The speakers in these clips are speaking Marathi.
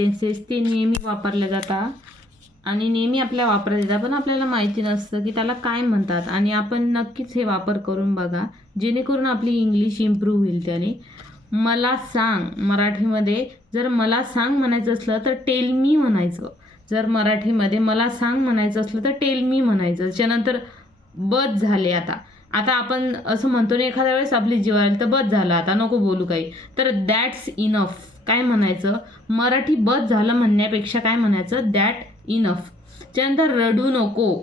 सेंटेन्सेस ते नेहमी वापरल्या जातात आणि नेहमी आपल्या वापरल्या जातात, पण आपल्याला माहिती नसतं की त्याला काय म्हणतात. आणि आपण नक्कीच हे वापर करून बघा, जेणेकरून आपली इंग्लिश इम्प्रूव्ह होईल. त्याने मला सांग, मराठीमध्ये जर मला सांग म्हणायचं असलं तर टेल मी म्हणायचं. जर मराठीमध्ये मला सांग म्हणायचं असलं तर टेल मी म्हणायचं. त्याच्यानंतर बस झाले आता. आता आपण असं म्हणतो ना एखाद्या वेळेस आपली जीवा आली तर बस झालं आता नको बोलू काही, तर दॅट्स इनफ काय म्हणायचं. मराठी बस झालं म्हणण्यापेक्षा काय म्हणायचं, दॅट इनफ. त्यानंतर रडू नको.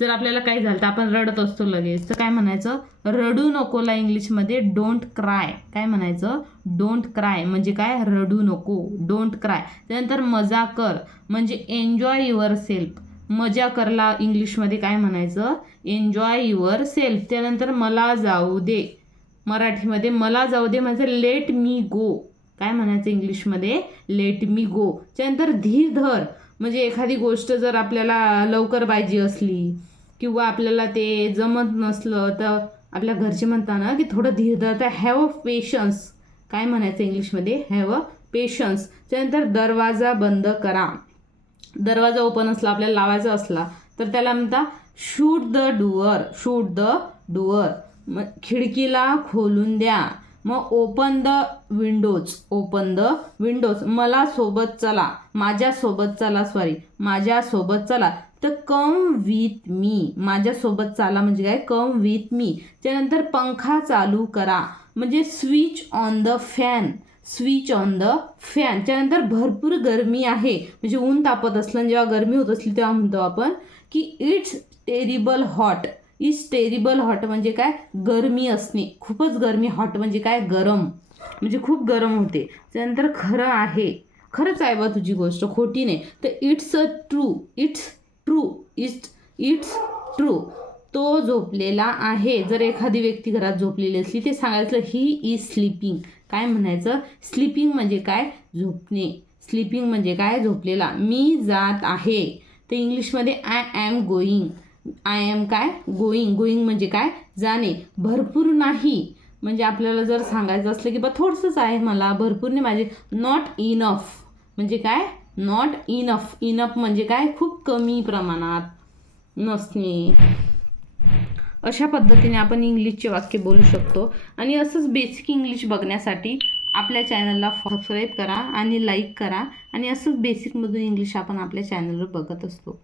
जर आपल्याला काय झालं तर आपण रडत असतो लगेच, तर काय म्हणायचं, रडू नकोला इंग्लिशमध्ये डोंट क्राय. काय म्हणायचं, डोंट क्राय म्हणजे काय, रडू नको, डोंट क्राय. त्यानंतर मजा कर म्हणजे एन्जॉय युअर सेल्फ. मजा करला इंग्लिशमध्ये काय म्हणायचं, एन्जॉय युअर सेल्फ. त्यानंतर मला जाऊ दे, मराठीमध्ये मला जाऊ दे म्हणजे लेट मी गो. काय म्हणायचं इंग्लिशमध्ये, लेट मी गो. त्यानंतर धीर धर म्हणजे एखादी गोष्ट जर आपल्याला लवकर पाहिजे असली किंवा आपल्याला ते जमत नसलं तर आपल्या घरचे म्हणतात ना की थोडं धीर धर, तर हॅव अ पेशन्स. काय म्हणायचं इंग्लिशमध्ये, हॅव अ पेशन्स. त्यानंतर दरवाजा बंद करा. दरवाजा ओपन असला आपल्याला लावायचा असला तर त्याला म्हणता shoot the doer, shoot the doer. मग खिडकीला खोलून द्या, मग open the Windows, open the Windows. मला सोबत चला, माझ्यासोबत चला, सॉरी माझ्यासोबत चला, तर कम विथ मी. माझ्यासोबत चाला म्हणजे काय, कम विथ मी. त्यानंतर पंखा चालू करा म्हणजे switch on the fan, switch on the fan. त्यानंतर भरपूर गरमी आहे म्हणजे ऊन तापत असलं, जेव्हा गरमी होत असली तेव्हा म्हणतो आपण की it's terrible hot. It's terrible hot म्हणजे काय, गरमी असणे, खूपच गरमी. हॉट म्हणजे काय, गरम, म्हणजे खूप गरम होते. त्यानंतर खरं आहे, खरंच आहे बा तुझी गोष्ट, खोटी नाही. तर it's a true, it's true, it's true. तो झोपलेला आहे. जर एखादी व्यक्ती घरात झोपलेली असली ते सांगायचं ही इज स्लीपिंग. काय म्हणायचं, स्लीपिंग म्हणजे काय, झोपणे. स्लीपिंग म्हणजे काय, झोपलेला. मी जात आहे, तर इंग्लिशमध्ये I am going. I am काय, गोईंग. गोईंग म्हणजे काय, जाणे. भरपूर नाही म्हणजे आपल्याला जर सांगायचं असलं की बा थोडंसंच आहे मला, भरपूर नाही माझे. नॉट इनफ म्हणजे काय, नॉट इनफ. इनफ म्हणजे काय, खूप कमी प्रमाणात, नसणे. अशा पद्धतीने आपण इंग्लिशचे वाक्य बोलू शकतो. आणि असंच बेसिक इंग्लिश बघण्यासाठी आपल्या चॅनलला सबस्क्राईब करा आणि लाईक करा. आणि असंच बेसिकमधून इंग्लिश आपण आपल्या चॅनलवर बघत असतो.